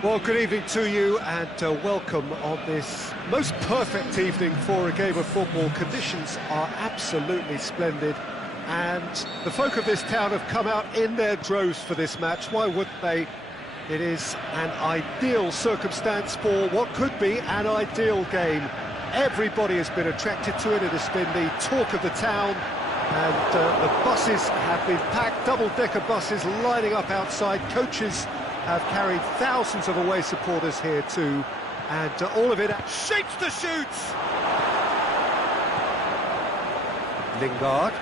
Well, good evening to you and welcome on this most perfect evening for a game of football. Conditions are absolutely splendid and the folk of this town have come out in their droves for this match. Why wouldn't they? It is an ideal circumstance for what could be an ideal game. Everybody has been attracted to it. It has been the talk of the town and the buses have been packed, double-decker buses lining up outside. Coaches have carried thousands of away supporters here too, and all of it shapes to shoot. Lingard.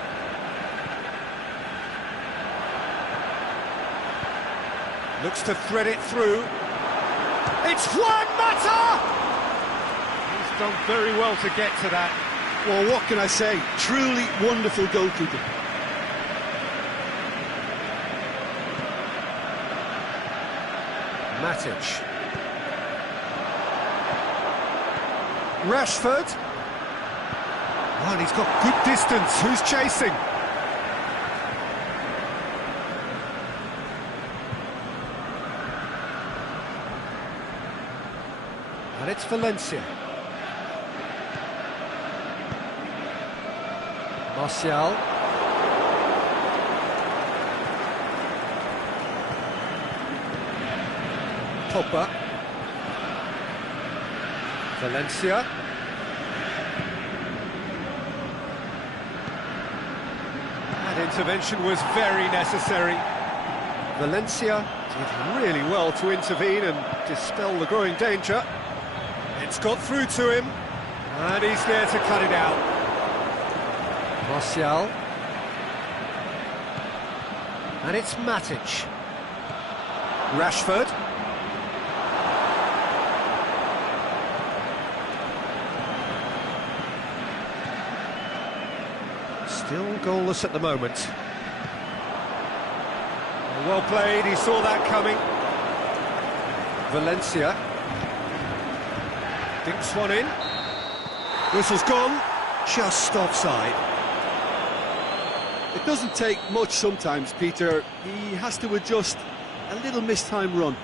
Looks to thread it through. It's Juan Mata! He's done very well to get to that. Well, what can I say? Truly wonderful goalkeeping. Matic. Rashford. Oh, and he's got good distance. Who's chasing? And it's Valencia. Martial. Pogba. Valencia. That intervention was very necessary. Valencia did really well to intervene and dispel the growing danger. It's got through to him, and he's there to cut it out. Martial. And it's Matic. Rashford. Still goalless at the moment. Well played, he saw that coming. Valencia. Dinks one in. Whistle's gone. Just offside. It doesn't take much sometimes, Peter. He has to adjust a little mistimed run.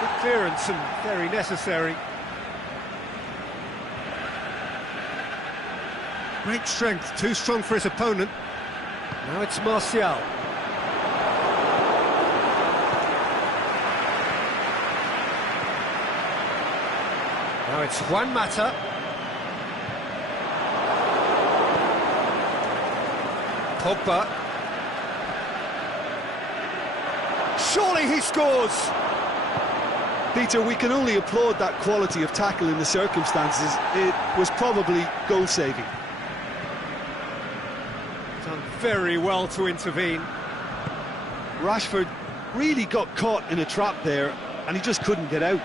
Good clearance and very necessary. Great strength, too strong for his opponent. Now it's Martial. Now it's Juan Mata. Pogba. Surely he scores! Peter, we can only applaud that quality of tackle in the circumstances. It was probably goal-saving. Done very well to intervene. Rashford really got caught in a trap there, and he just couldn't get out.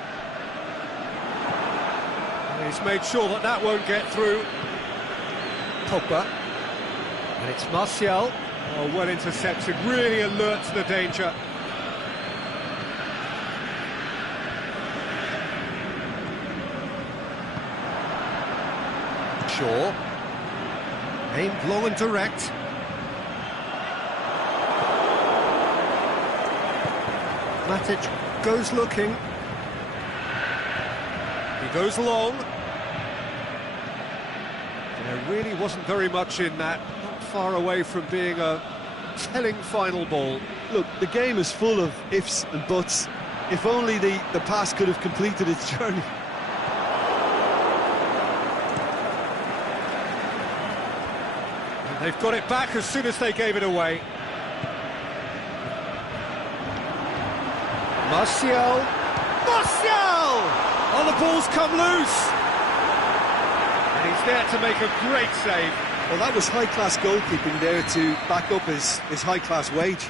And he's made sure that that won't get through. Pogba. And it's Martial. Oh, well intercepted, really alert to the danger. Shaw. Aimed long and direct. Matic goes looking. He goes long. There really wasn't very much in that. Not far away from being a telling final ball. Look, the game is full of ifs and buts. If only the pass could have completed its journey. And they've got it back as soon as they gave it away. Martial! Martial! Oh, the ball's come loose! And he's there to make a great save. Well, that was high-class goalkeeping there to back up his high-class wage.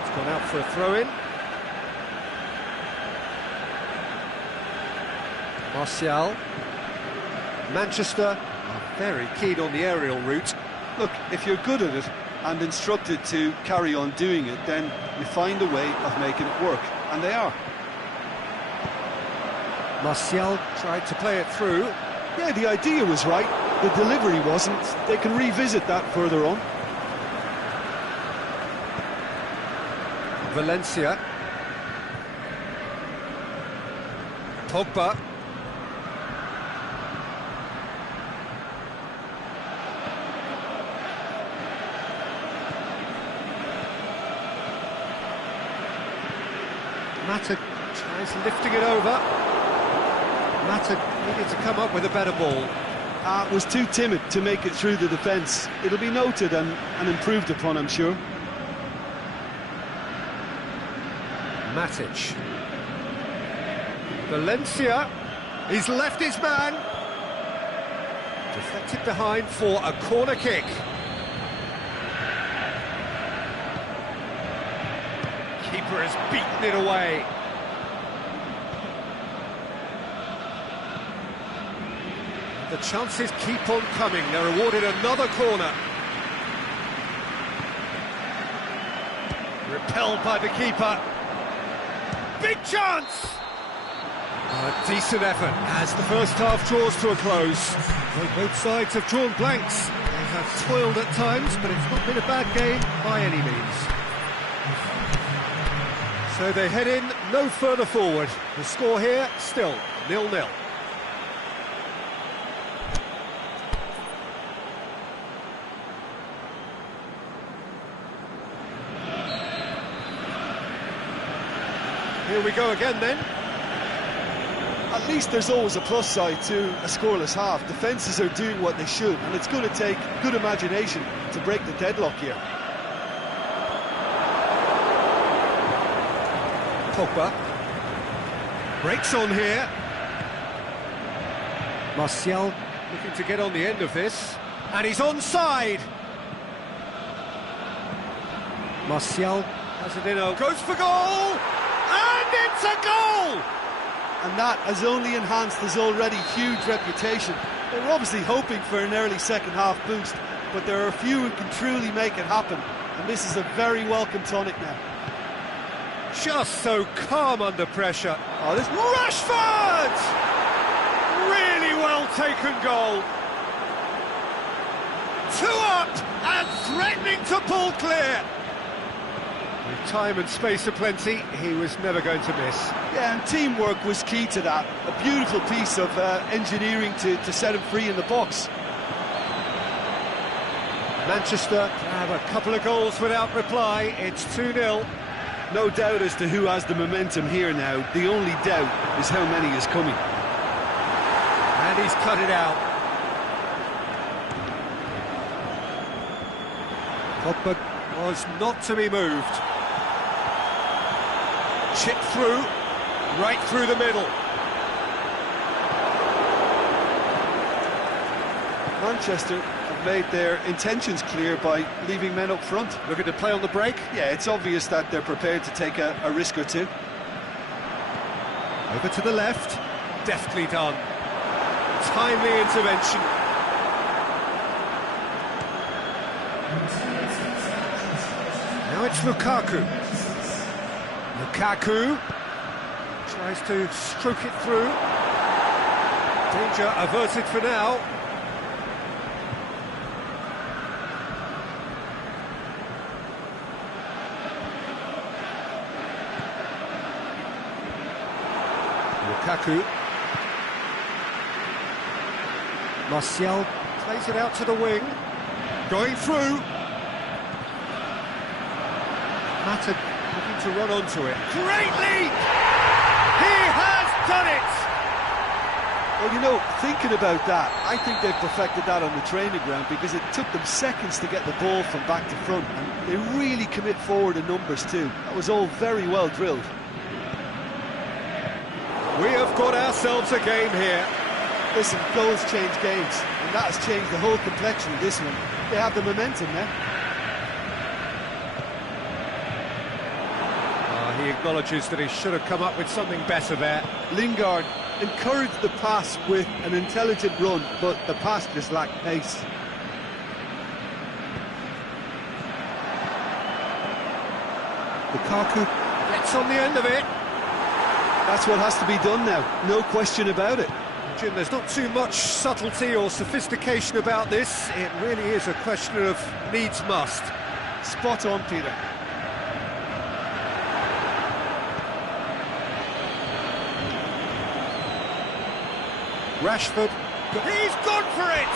It's gone out for a throw-in. Martial. Manchester are very keen on the aerial route. Look, if you're good at it and instructed to carry on doing it, then you find a way of making it work, and they are. Martial tried to play it through. Yeah, the idea was right. the delivery wasn't. They can revisit that further on. Valencia. Pogba. Mata tries lifting it over. Mata needed to come up with a better ball. Was too timid to make it through the defence. It'll be noted and improved upon, I'm sure. Matic. Valencia. He's left his man. Deflected behind for a corner kick. Keeper has beaten it away. The chances keep on coming. They're awarded another corner. Repelled by the keeper. Big chance! A decent effort as the first half draws to a close. Well, both sides have drawn blanks. They have toiled at times, but it's not been a bad game by any means. So they head in no further forward. The score here still 0-0. Here we go again then. At least there's always a plus side to a scoreless half. Defences are doing what they should, and it's going to take good imagination to break the deadlock here. Pogba breaks on here. Martial looking to get on the end of this, and he's onside. Martial has it in, goes for goal, and it's a goal! And that has only enhanced his already huge reputation. They were obviously hoping for an early second-half boost, but there are a few who can truly make it happen, and this is a very welcome tonic now. Just so calm under pressure. Oh, this Rashford! Really well taken goal. 2 up and threatening to pull clear. With time and space aplenty, he was never going to miss. Yeah, and teamwork was key to that. A beautiful piece of engineering to set him free in the box. Manchester have a couple of goals without reply. It's 2-0. No doubt as to who has the momentum here now. The only doubt is how many is coming. And he's cut it out. Pogba was not to be moved. Chip through, right through the middle. Manchester have made their intentions clear by leaving men up front. Looking to play on the break. Yeah, it's obvious that they're prepared to take a risk or two. Over to the left, deftly done. Timely intervention. Now it's Lukaku. Lukaku tries to stroke it through. Danger averted for now. Lukaku. Martial plays it out to the wing. Going through. Mata looking to run onto it. Great leap! He has done it! Well, you know, thinking about that, I think they've perfected that on the training ground because it took them seconds to get the ball from back to front, and they really commit forward in numbers too. That was all very well drilled. We have got ourselves a game here. Listen, goals change games, and that has changed the whole complexion of this one. They have the momentum now. He acknowledges that he should have come up with something better there. Lingard encouraged the pass with an intelligent run, but the pass just lacked pace. Lukaku gets on the end of it. That's what has to be done now, no question about it. Jim, there's not too much subtlety or sophistication about this. It really is a question of needs must. Spot on, Peter. Rashford, he's gone for it!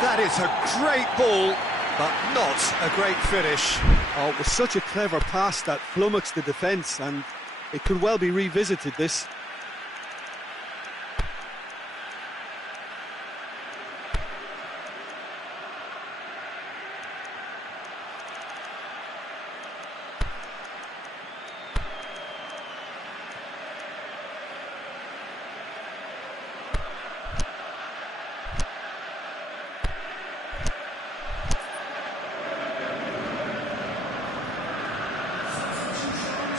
That is a great ball, but not a great finish. Oh, it was such a clever pass that flummoxed the defence, and it could well be revisited, this.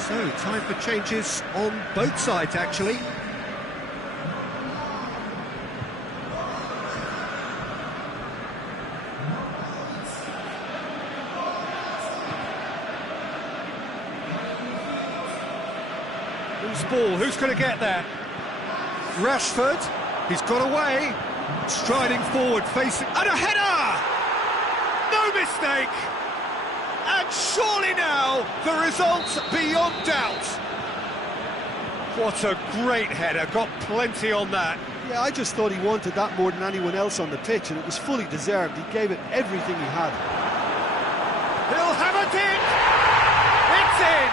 So, time for changes on both sides, actually. Whose ball? Who's going to get there? Rashford. He's got away. Striding forward, facing... And a header! No mistake! And surely now, the result beyond doubt. What a great header, got plenty on that. Yeah, I just thought he wanted that more than anyone else on the pitch, and it was fully deserved. He gave it everything he had. He'll have it in! It's in!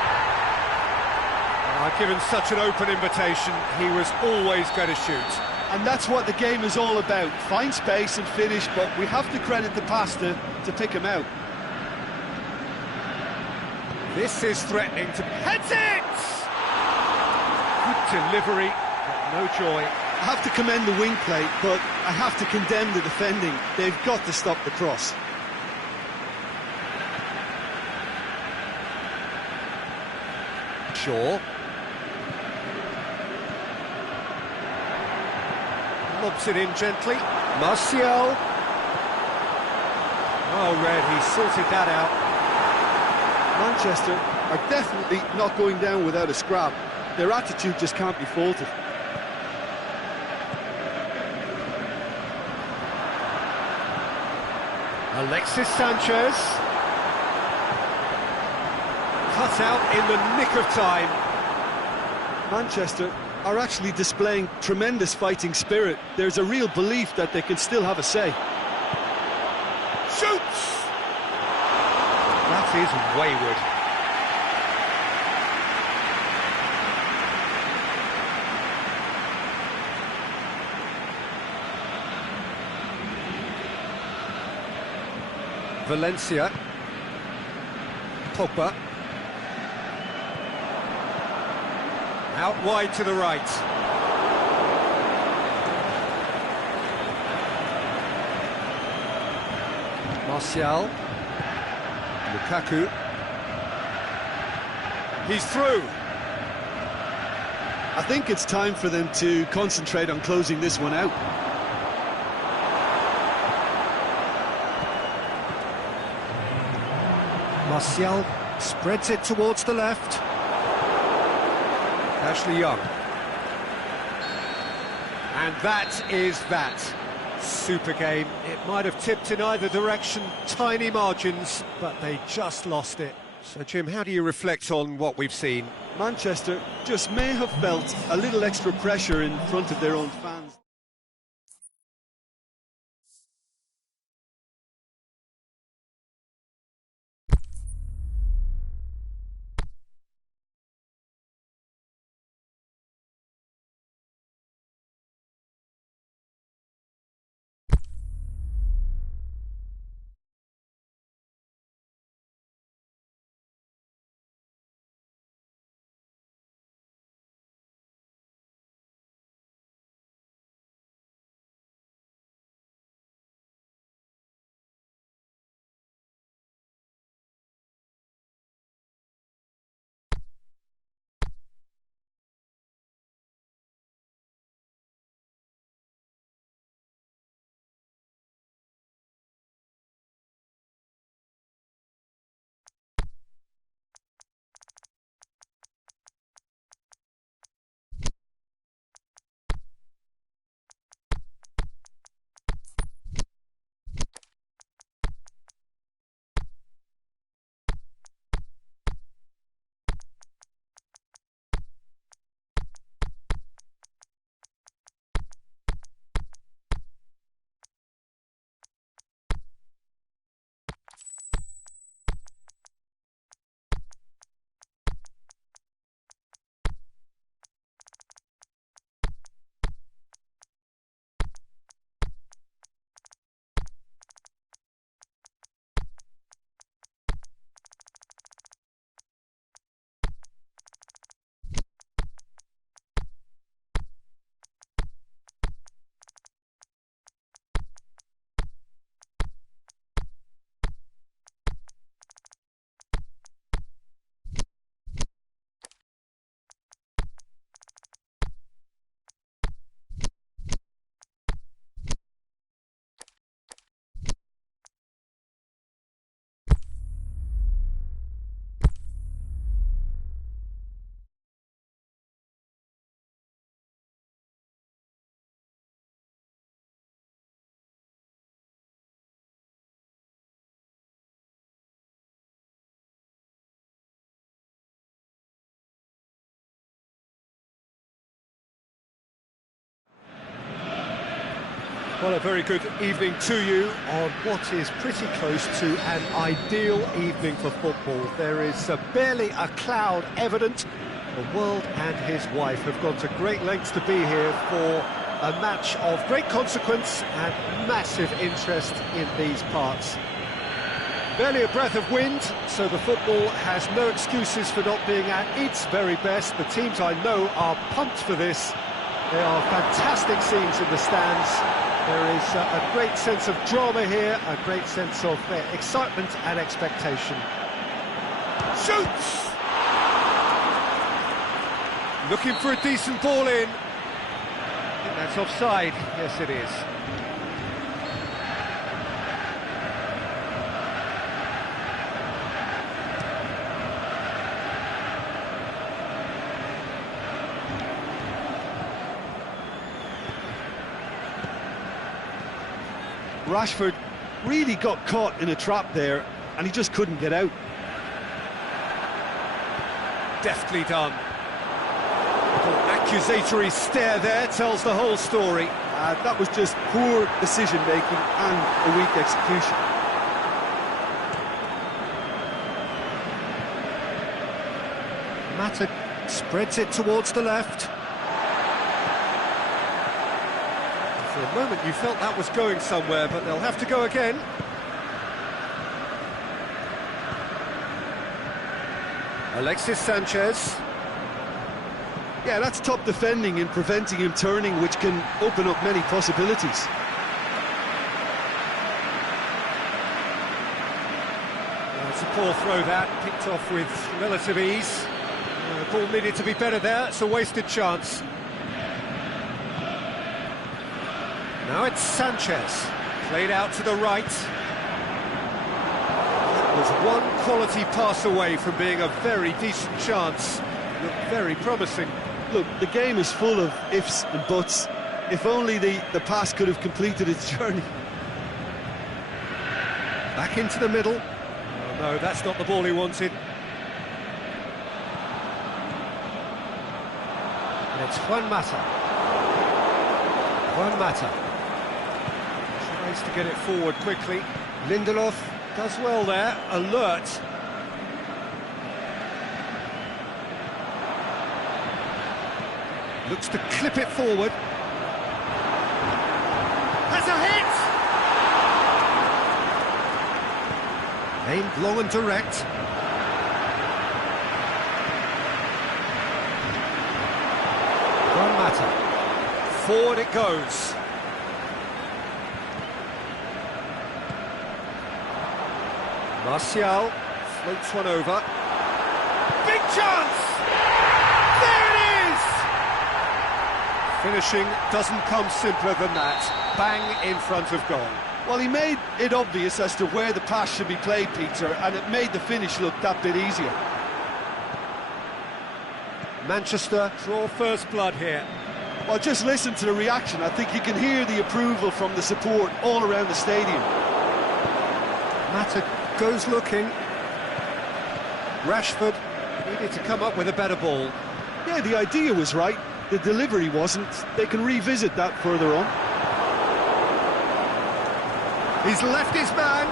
Given such an open invitation, he was always going to shoot. And that's what the game is all about. Find space and finish, but we have to credit the pass to pick him out. This is threatening to... Heads it! Good delivery, but no joy. I have to commend the wing play, but I have to condemn the defending. They've got to stop the cross. Shaw. Lobs it in gently. Martial. Well read, he sorted that out. Manchester are definitely not going down without a scrap. Their attitude just can't be faulted. Alexis Sanchez. Cut out in the nick of time. Manchester are actually displaying tremendous fighting spirit. There's a real belief that they can still have a say. Shoots! That is wayward. Valencia. Pogba. Out wide to the right. Martial. Lukaku. He's through. I think it's time for them to concentrate on closing this one out. Martial spreads it towards the left. Ashley Young. And that is that. Super game. It might have tipped in either direction, tiny margins, but they just lost it. So, Jim, how do you reflect on what we've seen? Manchester just may have felt a little extra pressure in front of their own fans. Well, a very good evening to you on what is pretty close to an ideal evening for football. There is barely a cloud evident. The world and his wife have gone to great lengths to be here for a match of great consequence and massive interest in these parts. Barely a breath of wind, so the football has no excuses for not being at its very best. The teams I know are pumped for this. There are fantastic scenes in the stands. There is a great sense of drama here, a great sense of excitement and expectation. Shoots! Looking for a decent ball in. I think that's offside. Yes, it is. Rashford really got caught in a trap there, and he just couldn't get out. Deftly done. Little accusatory stare there tells the whole story. That was just poor decision-making and a weak execution. Mata spreads it towards the left. For a moment you felt that was going somewhere, but they'll have to go again. Alexis Sanchez. Yeah, that's top defending in preventing him turning, which can open up many possibilities. It's a poor throw that, picked off with relative ease. The ball needed to be better there, it's a wasted chance. Now it's Sanchez, played out to the right. That was one quality pass away from being a very decent chance. Looked very promising. Look, the game is full of ifs and buts. If only the pass could have completed its journey. Back into the middle. Oh no, that's not the ball he wanted. And it's Juan Mata. Juan Mata. Tries to get it forward quickly. Lindelof does well there, alert. Looks to clip it forward. Has a hit! Aimed long and direct. Juan Mata. Forward it goes. Martial floats one over. Big chance! There it is! Finishing doesn't come simpler than that. Bang in front of goal. Well, he made it obvious as to where the pass should be played, Peter, and it made the finish look that bit easier. Manchester draw first blood here. Well, just listen to the reaction. I think you can hear the approval from the support all around the stadium. Mata goes looking. Rashford needed to come up with a better ball. Yeah, the idea was right. The delivery wasn't. They can revisit that further on. He's left his man.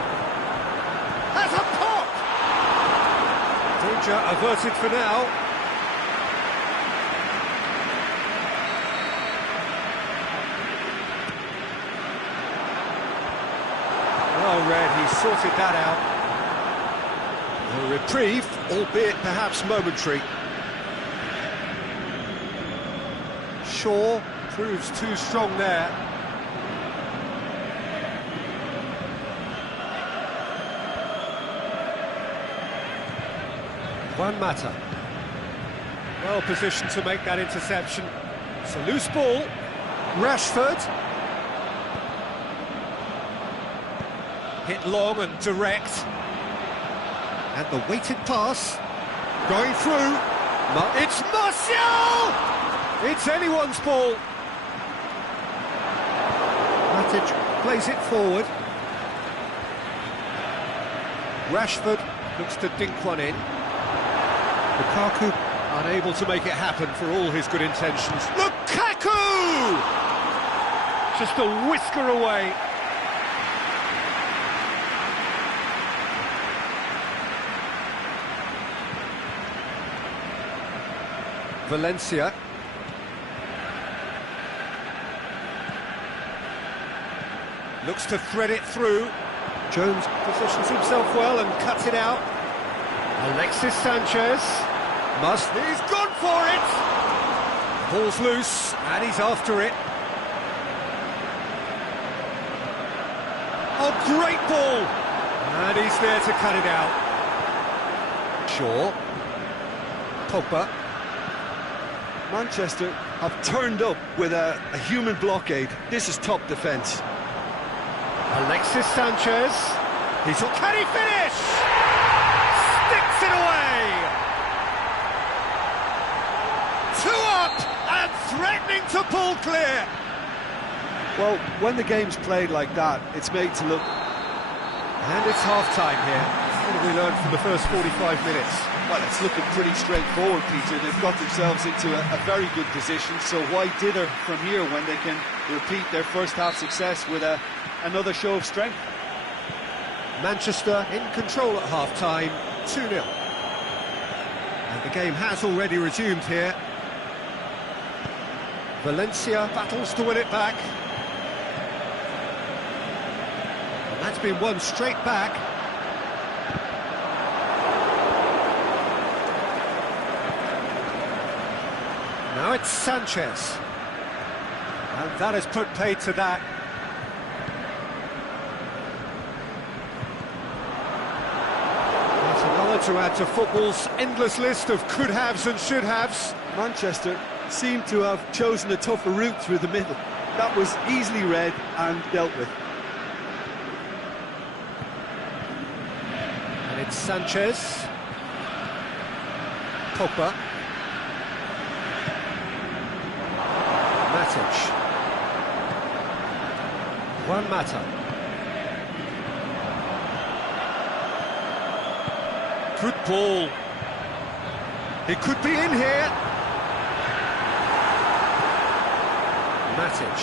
Has a pop! Danger averted for now. Well read, he sorted that out. A reprieve, albeit perhaps momentary. Shaw proves too strong there. Juan Mata. Well positioned to make that interception. It's a loose ball. Rashford. Hit long and direct. And the weighted pass. Going through. It's Martial! It's anyone's ball. Matic plays it forward. Rashford looks to dink one in. Lukaku unable to make it happen for all his good intentions. Lukaku! just a whisker away. Valencia. Looks to thread it through. Jones positions himself well and cuts it out. Alexis Sanchez. He's gone for it! Ball's loose, and he's after it. Oh, great ball! And he's there to cut it out. Shaw. Pogba. Manchester have turned up with a human blockade. This is top defence. Alexis Sanchez. Can he finish? Sticks it away! 2 up and threatening to pull clear. Well, when the game's played like that, it's made to look... And it's half-time here. What have we learned from the first 45 minutes? Well, it's looking pretty straightforward, Peter. They've got themselves into a very good position, so why dither from here when they can repeat their first half success with another show of strength? Manchester in control at half-time, 2-0. And the game has already resumed here. Valencia battles to win it back. And that's been won straight back. Now it's Sanchez. And that has put paid to that. That's another to add to football's endless list of could-haves and should-haves. Manchester seem to have chosen a tougher route through the middle. That was easily read and dealt with. And it's Sanchez. Pogba. Matic. Juan Mata. Good ball. He could be in here. Matic.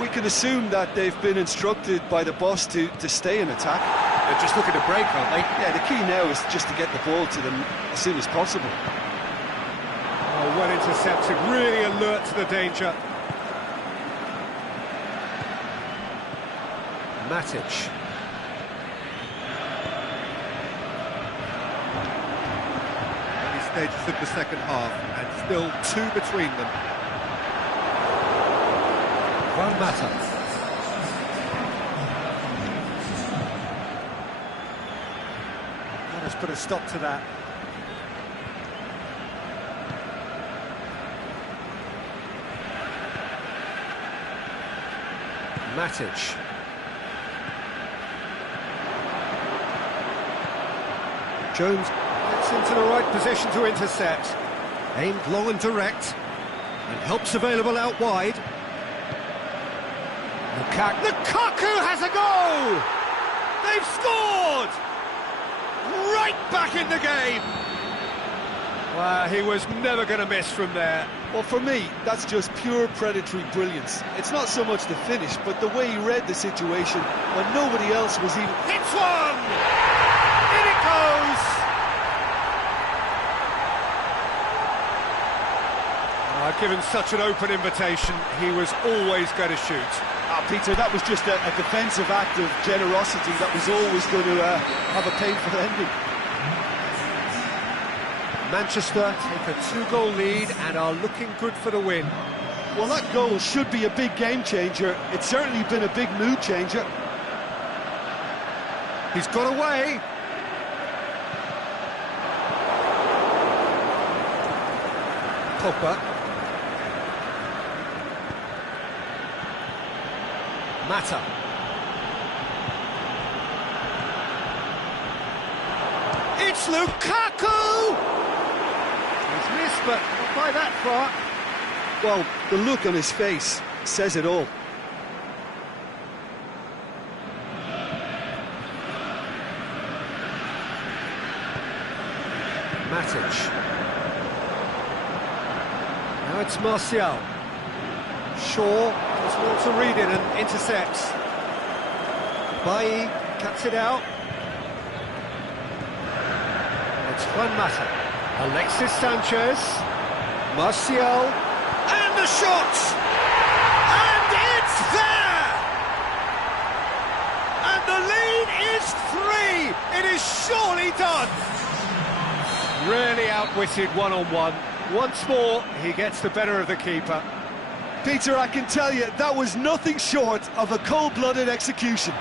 We can assume that they've been instructed by the boss to stay in attack. They're just looking to break, aren't they? Yeah, the key now is just to get the ball to them as soon as possible. Oh, well intercepted, really alert to the danger. Matic. Early stages of the second half, and still 2 between them. Juan Mata. Let's put a stop to that. Matic. Jones gets into the right position to intercept. Aimed long and direct, and helps available out wide. Lukaku has a goal! They've scored! Right back in the game! Well, he was never going to miss from there. Well, for me, that's just pure predatory brilliance. It's not so much the finish, but the way he read the situation when nobody else was even... Hits one! In it goes! Given such an open invitation, he was always going to shoot. Peter, that was just a defensive act of generosity that was always going to have a painful ending. Manchester take a 2-goal lead and are looking good for the win. Well, that goal should be a big game changer. It's certainly been a big mood changer. He's got away. Pogba. Mata. It's Lukaku! He's missed, but not by that far. Well, the look on his face says it all. Matic. Now it's Martial. Shaw was Small to read it and intercepts. Bailly cuts it out. It's Juan Mata. Alexis Sanchez. Martial. And the shot! And it's there! And the lead is 3! It is surely done! Really outwitted one-on-one. Once more, he gets the better of the keeper. Peter, I can tell you, that was nothing short of a cold-blooded execution.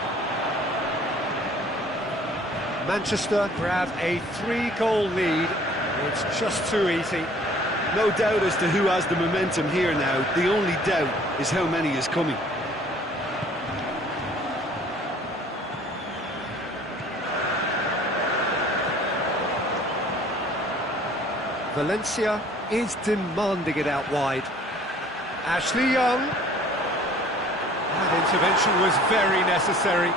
Manchester grab a 3-goal lead. It's just too easy. No doubt as to who has the momentum here now. The only doubt is how many is coming. Valencia is demanding it out wide. Ashley Young. That intervention was very necessary.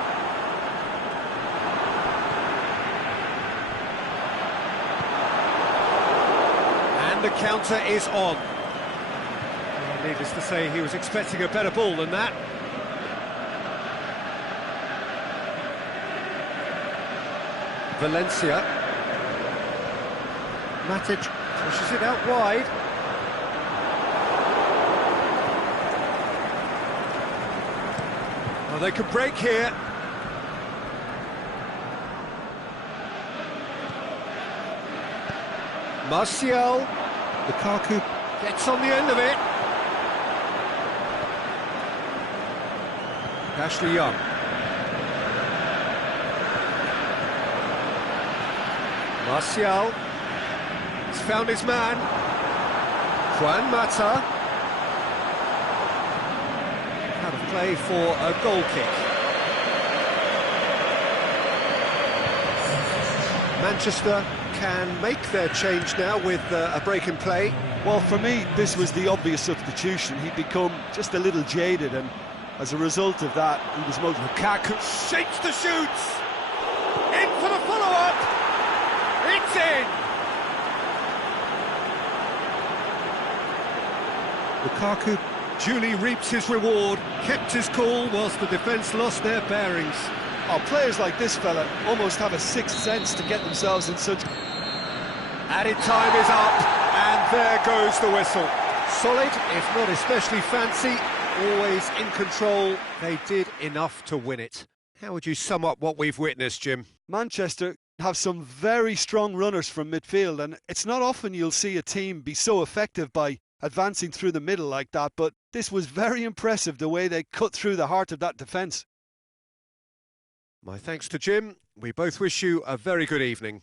And the counter is on. Well, needless to say, he was expecting a better ball than that. Valencia. Matic pushes it out wide. Well, they could break here. Martial. Lukaku gets on the end of it. Ashley Young. Martial. He's found his man. Juan Mata. Out of play for a goal kick. Manchester can make their change now with a break in play. Well, for me, this was the obvious substitution. He'd become just a little jaded, and as a result of that, he was most... Lukaku shapes the shoots. In for the follow-up. It's in. Lukaku duly reaps his reward, kept his cool whilst the defence lost their bearings. Oh, players like this fella almost have a sixth sense to get themselves in such... Added time is up, and there goes the whistle. Solid, if not especially fancy, always in control. They did enough to win it. How would you sum up what we've witnessed, Jim? Manchester have some very strong runners from midfield, and it's not often you'll see a team be so effective by advancing through the middle like that, but this was very impressive, the way they cut through the heart of that defence. My thanks to Jim. We both wish you a very good evening.